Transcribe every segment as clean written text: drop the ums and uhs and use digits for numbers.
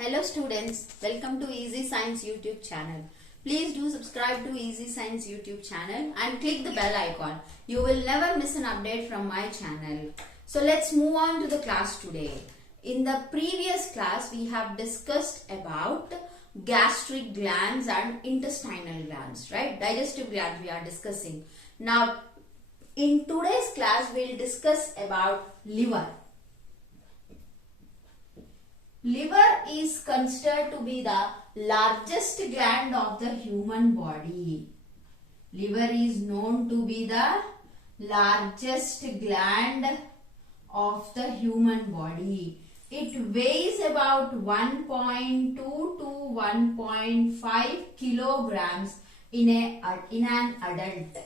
Hello students, welcome to Easy Science YouTube channel. Please do subscribe to Easy Science YouTube channel and click the bell icon. You will never miss an update from my channel. So let's move on to the class today. In the previous class we have discussed about gastric glands and intestinal glands, right? Digestive glands we are discussing. Now in today's class we will discuss about liver. Liver is considered to be the largest gland of the human body. Liver is known to be the largest gland of the human body. It weighs about 1.2 to 1.5 kilograms in an adult,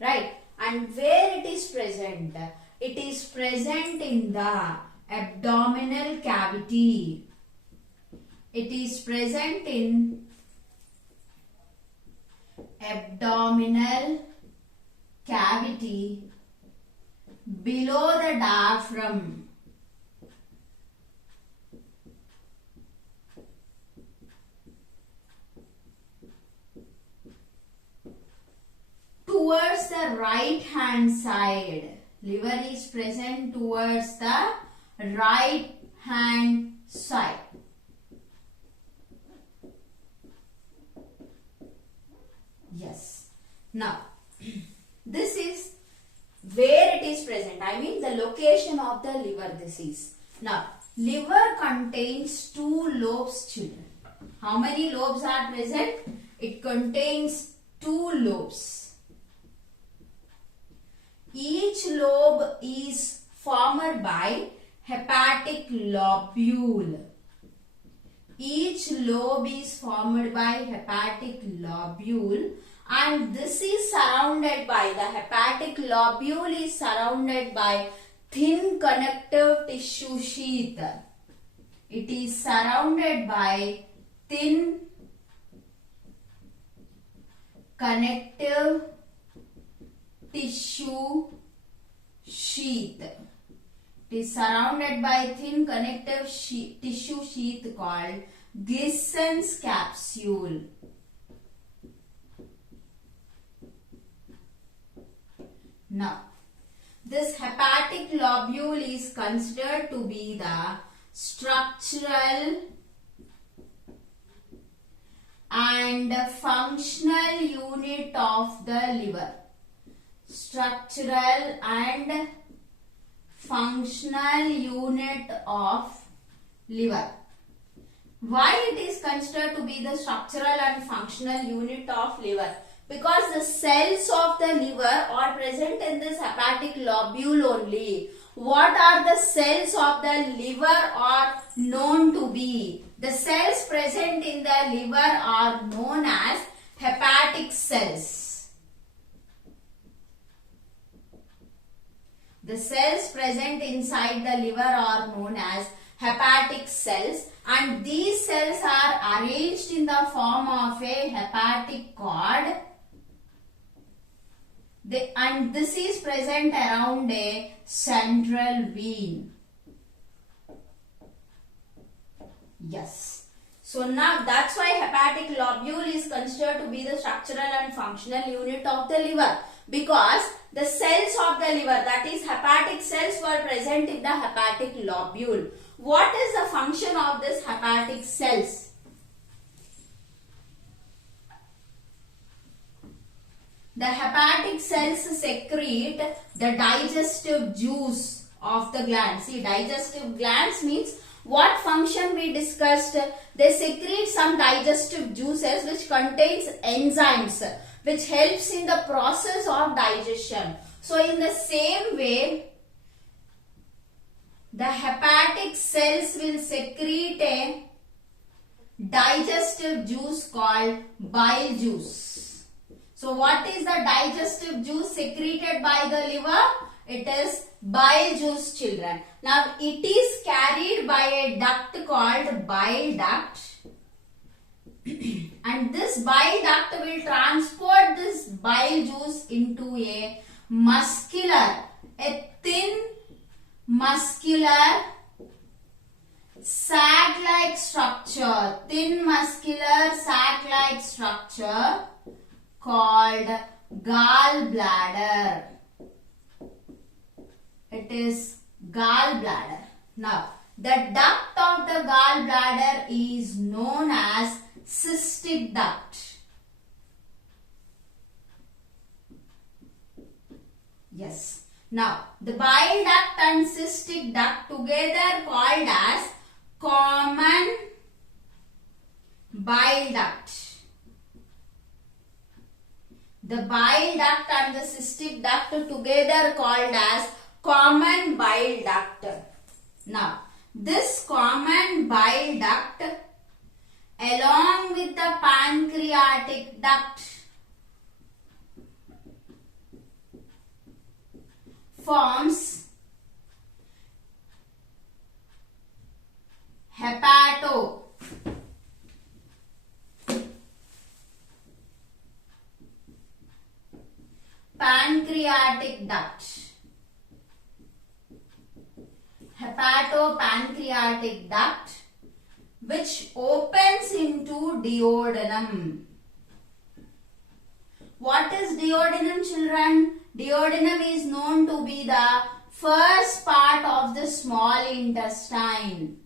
right? And where it is present? It is present in the abdominal cavity. It is present in abdominal cavity below the diaphragm. Towards the right hand side. Liver is present towards the right hand side. Yes. Now, this is where it is present. I mean the location of the liver this is. Now, liver contains two lobes, children. How many lobes are present? It contains two lobes. Each lobe is formed by hepatic lobule. Each lobe is formed by hepatic lobule, and this is surrounded by, the hepatic lobule is surrounded by thin connective tissue sheath. It is surrounded by thin connective tissue sheath. It is surrounded by thin connective tissue sheath called Glissen's capsule. Now, this hepatic lobule is considered to be the structural and functional unit of the liver. Structural and functional unit of liver. Why it is considered to be the structural and functional unit of liver? Because the cells of the liver are present in this hepatic lobule only. What are the cells of the liver are known to be? The cells present in the liver are known as hepatic cells. The cells present inside the liver are known as hepatic cells, and these cells are arranged in the form of a hepatic cord, and this is present around a central vein. Yes. So now that's why hepatic lobule is considered to be the structural and functional unit of the liver, because the cells of the liver, that is hepatic cells, were present in the hepatic lobule. What is the function of this hepatic cells? The hepatic cells secrete the digestive juice of the gland. See, digestive glands means what function we discussed? They secrete some digestive juices which contains enzymes which helps in the process of digestion. So in the same way, the hepatic cells will secrete a digestive juice called bile juice. So what is the digestive juice secreted by the liver? It is bile juice, children. Now it is carried by a duct called bile duct. And this bile duct will transport this bile juice into a thin muscular sac-like sac-like structure, thin muscular sac-like structure called gallbladder. It is gallbladder. Now, the duct of the gallbladder is known as cystic duct. Yes. Now, the bile duct and cystic duct together called as common bile duct. The bile duct and the cystic duct together called as common bile duct. Now, this common bile duct along with the pancreatic duct forms pancreatic duct. Hepatopancreatic duct which opens into duodenum. What is duodenum, children? Duodenum is known to be the first part of the small intestine.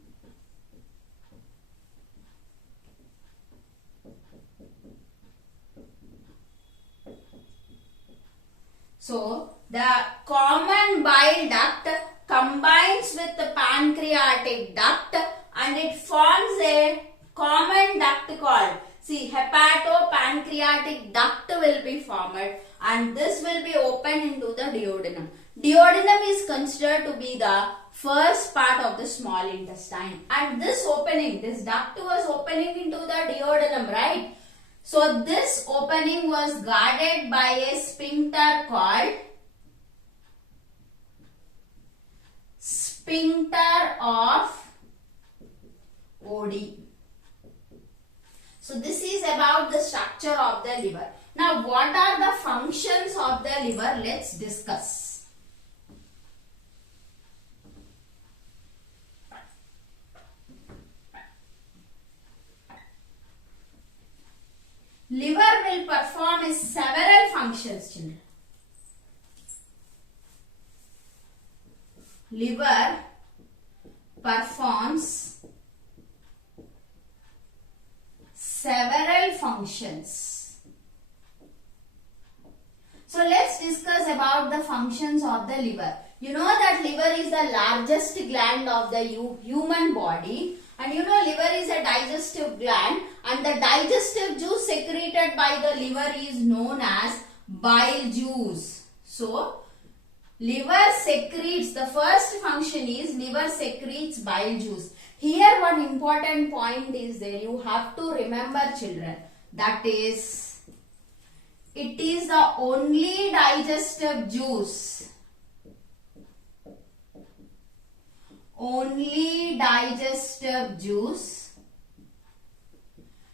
So, the common bile duct combines with the pancreatic duct and it forms a common duct called, see, hepatopancreatic duct will be formed and this will be opened into the duodenum. Duodenum is considered to be the first part of the small intestine and this opening, this duct was opening into the duodenum, right? So this opening was guarded by a sphincter called sphincter of Oddi. So this is about the structure of the liver. Now what are the functions of the liver? Let's discuss. Liver will perform several functions, children. Liver performs several functions. So let's discuss about the functions of the liver. You know that liver is the largest gland of the human body, and you know liver is a digestive gland, and the digestive juice secreted by the liver is known as bile juice. So liver secretes, the first function is liver secretes bile juice. Here one important point is there, you have to remember, children, that is, it is the only digestive juice,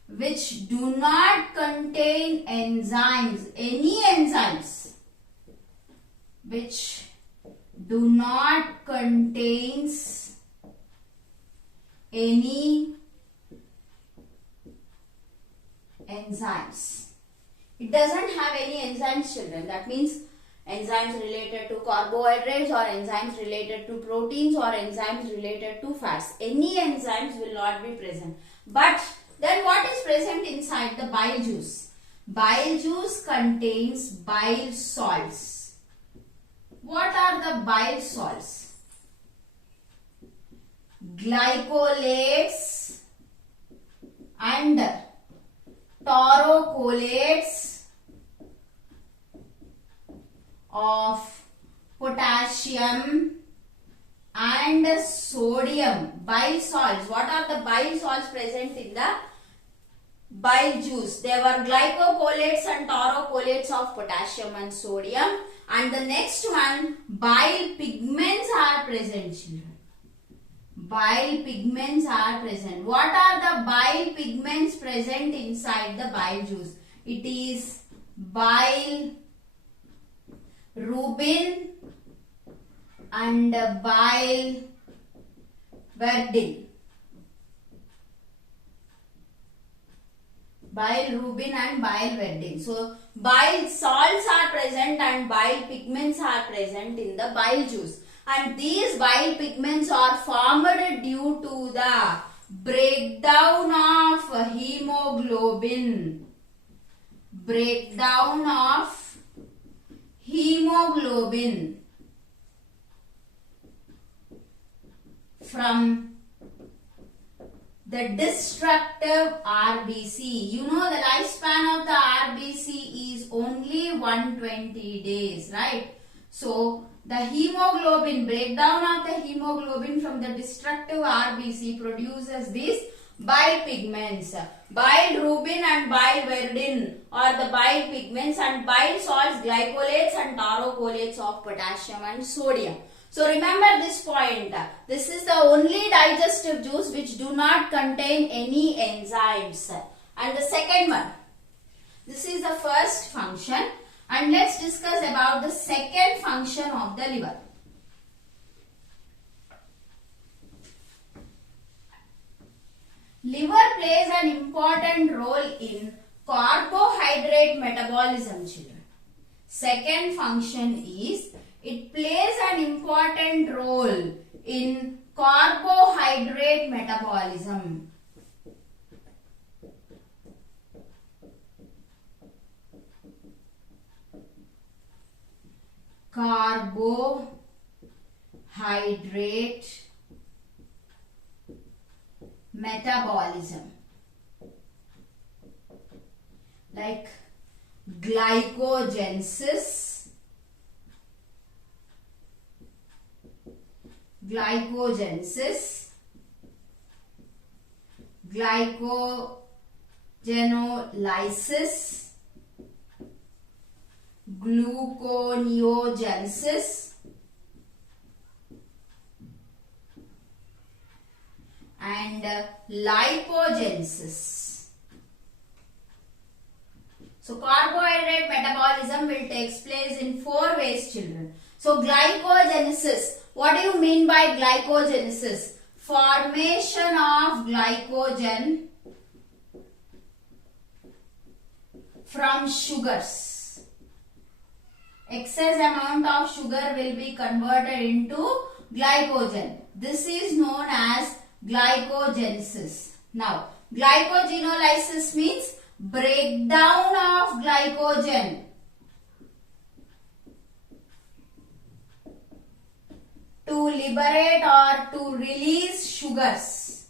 which do not contain enzymes, any enzymes, which do not contains any enzymes. It doesn't have any enzymes, children. That means enzymes related to carbohydrates or enzymes related to proteins or enzymes related to fats. Any enzymes will not be present. But then what is present inside the bile juice? Bile juice contains bile salts. What are the bile salts? Glycolates and taurocholates of potassium and sodium. Bile salts. What are the bile salts present in the bile juice? There were glycocholates and taurocholates of potassium and sodium. And the next one, bile pigments are present, children. Bile pigments are present. What are the bile pigments present inside the bile juice? It is bile rubin and bile verdin. bilirubin and biliverdin. So bile salts are present and bile pigments are present in the bile juice, and these bile pigments are formed due to the breakdown of hemoglobin. Breakdown of hemoglobin from the destructive RBC. You know the lifespan of the RBC is only 120 days, right? So the hemoglobin, breakdown of the hemoglobin from the destructive RBC produces these bile pigments. Bilirubin and biliverdin are the bile pigments, and bile salts, glycolates and taurocolates of potassium and sodium. So remember this point. This is the only digestive juice which do not contain any enzymes. And the second one. This is the first function. And let's discuss about the second function of the liver. Liver plays an important role in carbohydrate metabolism, children. Second function is it plays an important role in carbohydrate metabolism. Carbohydrate metabolism, like glycogenesis, glycogenolysis, gluconeogenesis, and lipogenesis. So carbohydrate metabolism will take place in 4 ways, children. So glycogenesis. What do you mean by glycogenesis? Formation of glycogen from sugars. Excess amount of sugar will be converted into glycogen. This is known as glycogenesis. Now, glycogenolysis means breakdown of glycogen to liberate or to release sugars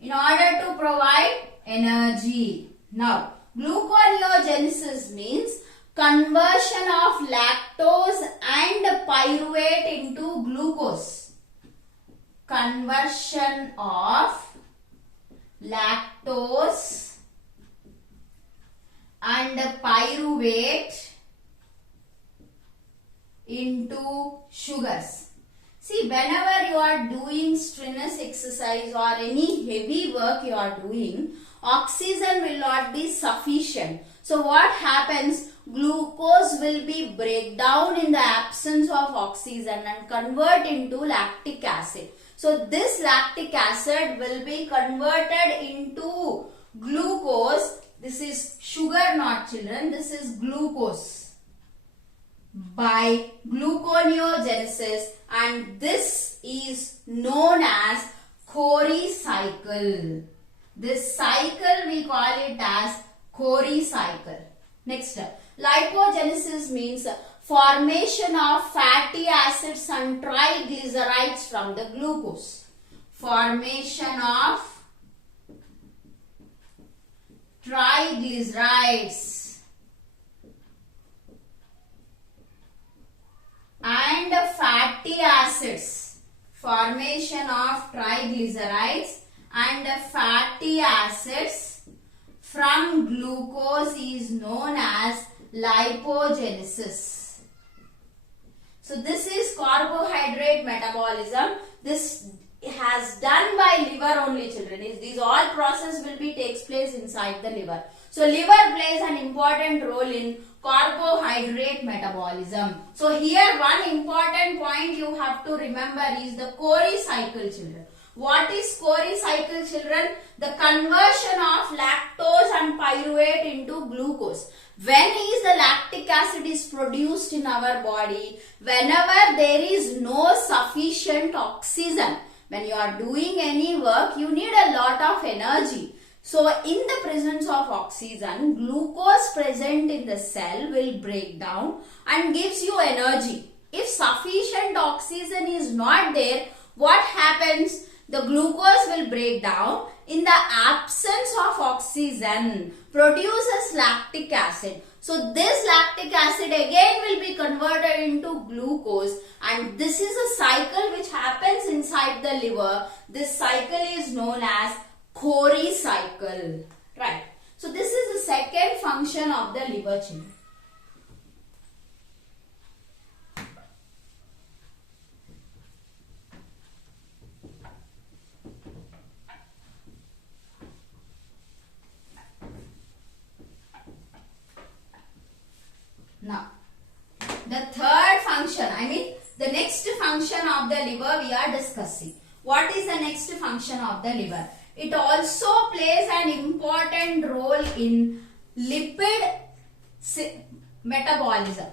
in order to provide energy. Now, gluconeogenesis means conversion of lactose and pyruvate into glucose. Conversion of lactose and pyruvate into sugars. See, whenever you are doing strenuous exercise or any heavy work you are doing, oxygen will not be sufficient. So what happens? Glucose will be break down in the absence of oxygen and convert into lactic acid. So this lactic acid will be converted into glucose. This is sugar, not children. This is glucose by gluconeogenesis, and this is known as Cori cycle. This cycle we call it as Cori cycle. Next, lipogenesis means formation of fatty acids and triglycerides from the glucose. Formation of triglycerides and fatty acids. Formation of triglycerides and fatty acids from glucose is known as lipogenesis. So this is carbohydrate metabolism. This has done by liver only, children. These all process will be takes place inside the liver. So liver plays an important role in carbohydrate metabolism. So here one important point you have to remember is the Cori cycle, children. What is Cori cycle, children? The conversion of lactose and pyruvate into glucose. When is the lactic acid is produced in our body? Whenever there is no sufficient oxygen. When you are doing any work, you need a lot of energy. So, in the presence of oxygen, glucose present in the cell will break down and gives you energy. If sufficient oxygen is not there, what happens? The glucose will break down. In the absence of oxygen, produces lactic acid. So, this lactic acid again will be converted into glucose, and this is a cycle which happens inside the liver. This cycle is known as Cori cycle. Right. So, this is the second function of the liver, children. Now, the third function, the next function of the liver we are discussing. What is the next function of the liver? It also plays an important role in lipid metabolism.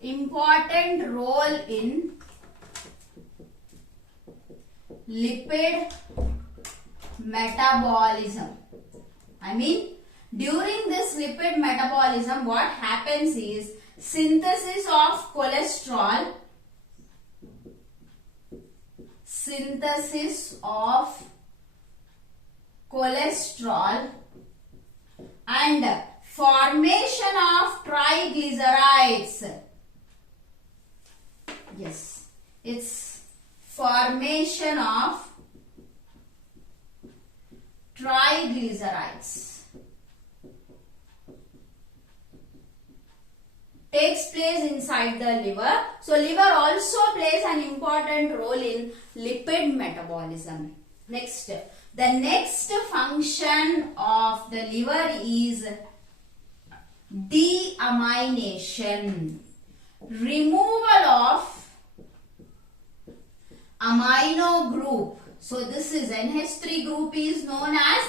Important role in lipid metabolism. During this lipid metabolism, what happens is synthesis of cholesterol, and formation of triglycerides. Yes, it's formation of triglycerides. Takes place inside the liver. So, liver also plays an important role in lipid metabolism. Next, the next function of the liver is deamination. Removal of amino group. So, this is NH3 group is known as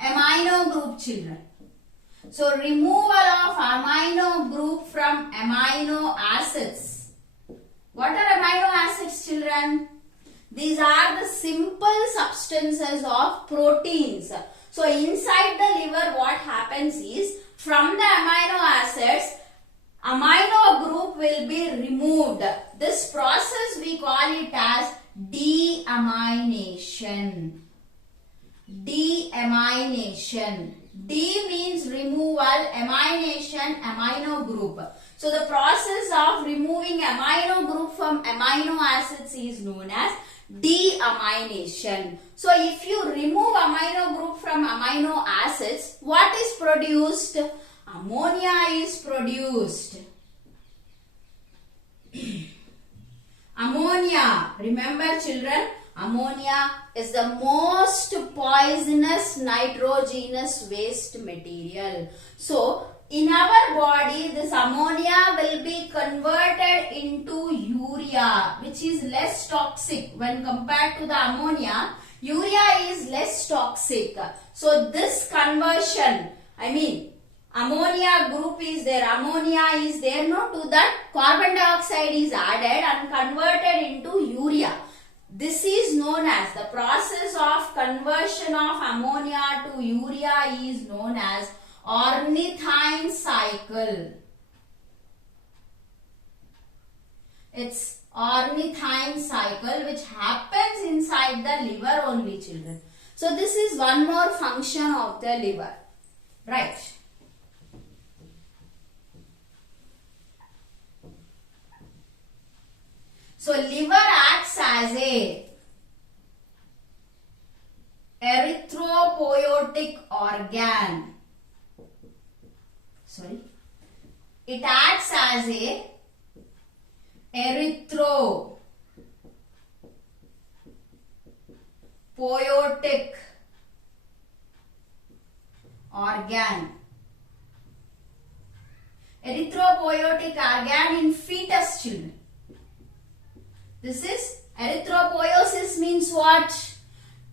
amino group, children. So, removal of amino group from amino acids. What are amino acids, children? These are the simple substances of proteins. So, inside the liver what happens is, from the amino acids, amino group will be removed. This process we call it as deamination. Deamination. D means removal, amination, amino group. So, the process of removing amino group from amino acids is known as deamination. So, if you remove amino group from amino acids, what is produced? Ammonia is produced. Ammonia, remember children, ammonia is the most poisonous nitrogenous waste material. So, in our body, this ammonia will be converted into urea, which is less toxic. When compared to the ammonia, urea is less toxic. So, this conversion, ammonia group is there, ammonia is there, to that carbon dioxide is added and converted into urea. This is known as the process of conversion of ammonia to urea is known as ornithine cycle. It's ornithine cycle which happens inside the liver only, children. So, this is one more function of the liver. Right. So, liver acts as a erythropoietic organ. It acts as a erythropoietic organ. Erythropoietic organ in fetus children. This is erythropoiesis means what?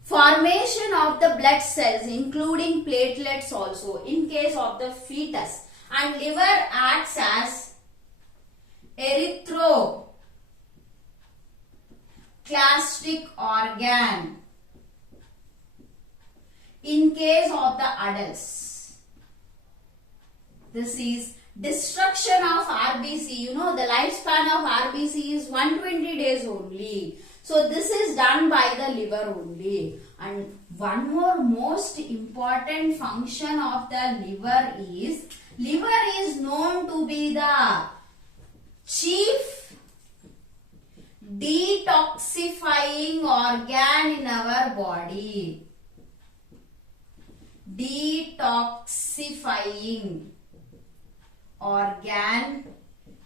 Formation of the blood cells including platelets also in case of the fetus, and liver acts as erythroclastic organ in case of the adults. This is destruction of RBC. You know, the lifespan of RBC is 120 days only. So this is done by the liver only. And one more most important function of the liver is known to be the chief detoxifying organ in our body. Detoxifying organ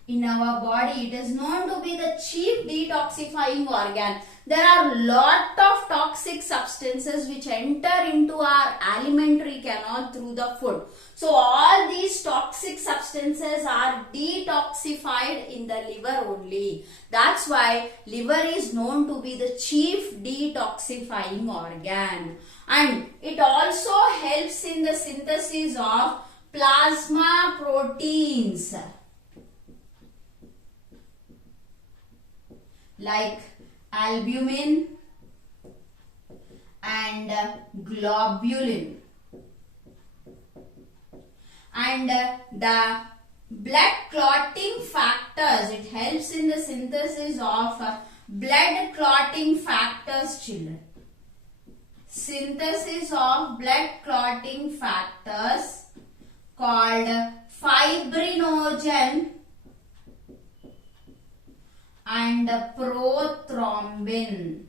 in our body. It is known to be the chief detoxifying organ. There are lot of toxic substances which enter into our alimentary canal through the food. So all these toxic substances are detoxified in the liver only. That's why liver is known to be the chief detoxifying organ. And it also helps in the synthesis of plasma proteins like albumin and globulin, and the blood clotting factors. It helps in the synthesis of blood clotting factors, children. Synthesis of blood clotting factors called fibrinogen and prothrombin.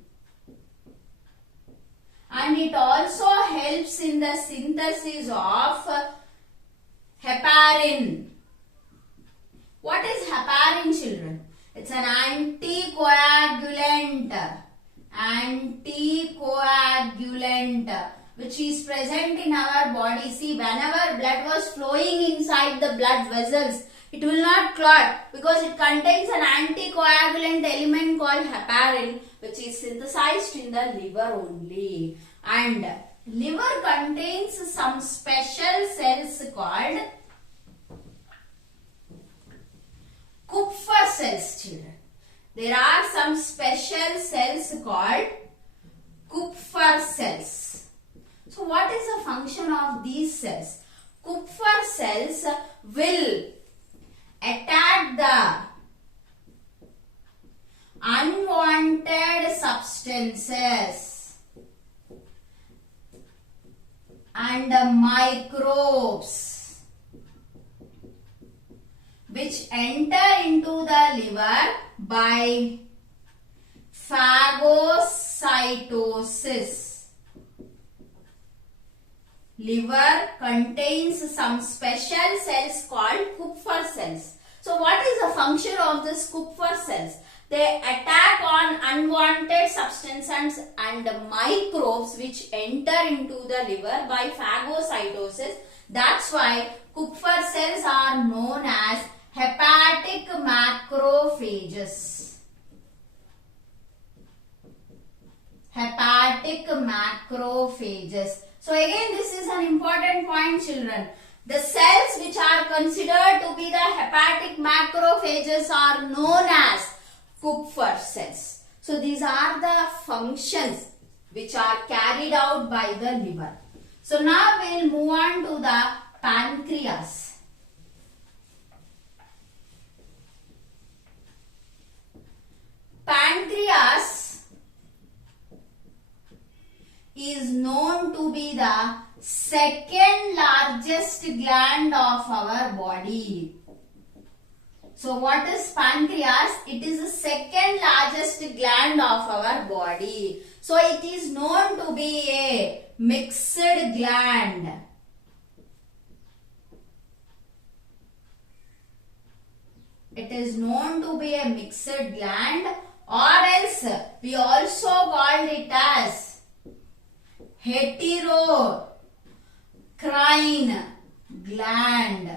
And it also helps in the synthesis of heparin. What is heparin, children? It's an anticoagulant. Which is present in our body. See, whenever blood was flowing inside the blood vessels, it will not clot because it contains an anticoagulant element called heparin, which is synthesized in the liver only. And liver contains some special cells called Kupffer cells, children. There are some special cells called Kupffer cells. So what is the function of these cells? Kupffer cells will attack the unwanted substances and microbes which enter into the liver by phagocytosis. Liver contains some special cells called Kupffer cells. So what is the function of this Kupffer cells? They attack on unwanted substances and microbes which enter into the liver by phagocytosis. That's why Kupffer cells are known as hepatic macrophages. Hepatic macrophages. So again, this is an important point, children. The cells which are considered to be the hepatic macrophages are known as Kupffer cells. So these are the functions which are carried out by the liver. So now we will move on to the pancreas. Pancreas is known to be the second largest gland of our body. So what is pancreas? It is the second largest gland of our body. So it is known to be a mixed gland. It is known to be a mixed gland, or else we also called it as heterocrine gland,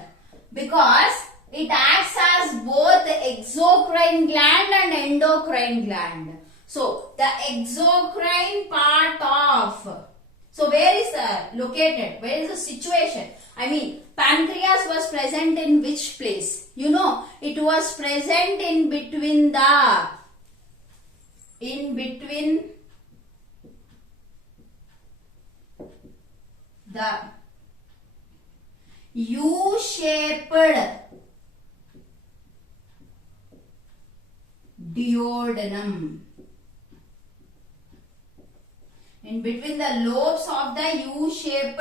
because it acts as both exocrine gland and endocrine gland. So the exocrine part of, so where is located? Where is the situation? I mean, pancreas was present in which place? You know, it was present in between the U-shaped duodenum. In between the lobes of the U-shaped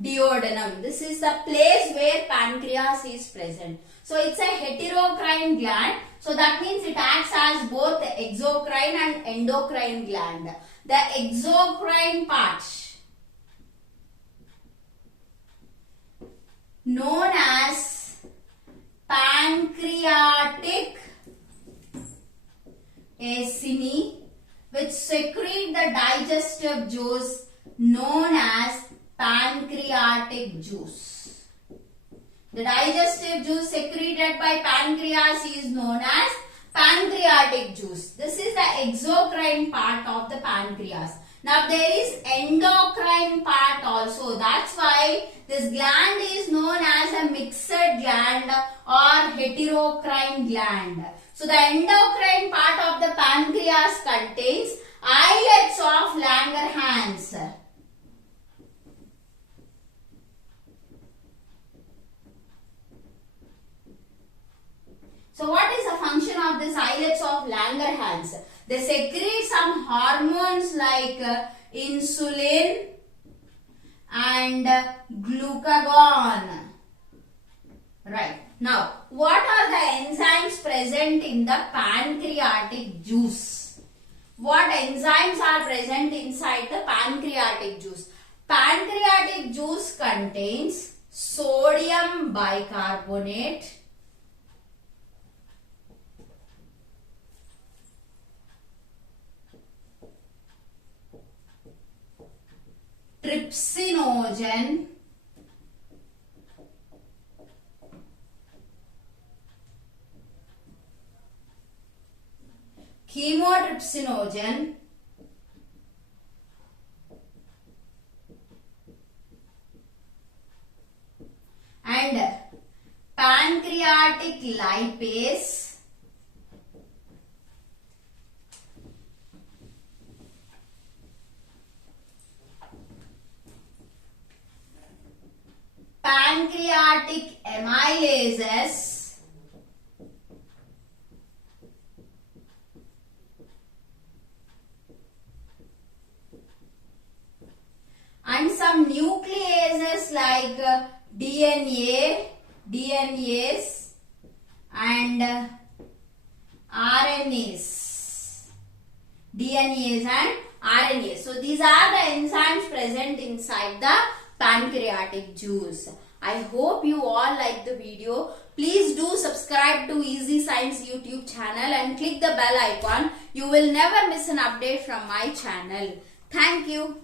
duodenum. This is the place where pancreas is present. So it's a heterocrine gland. So that means it acts as both exocrine and endocrine gland. The exocrine part, known as pancreatic acini, which secrete the digestive juice known as pancreatic juice. The digestive juice secreted by pancreas is known as pancreatic juice. This is the exocrine part of the pancreas. Now there is endocrine part also. That's why this gland is known as a mixed gland or heterocrine gland. So the endocrine part of the pancreas contains islets of Langerhans. So what is the function of these islets of Langerhans? They secrete some hormones like insulin and glucagon. Right. Now, what are the enzymes present in the pancreatic juice? What enzymes are present inside the pancreatic juice? Pancreatic juice contains sodium bicarbonate, trypsinogen, chymotrypsinogen, and pancreatic lipase, pancreatic amylases, and some nucleases like DNAs and RNAs. DNAs and RNAs. So these are the enzymes present inside the pancreatic juice. I hope you all like the video. Please do subscribe to Easy Science YouTube channel and click the bell icon. You will never miss an update from my channel. Thank you.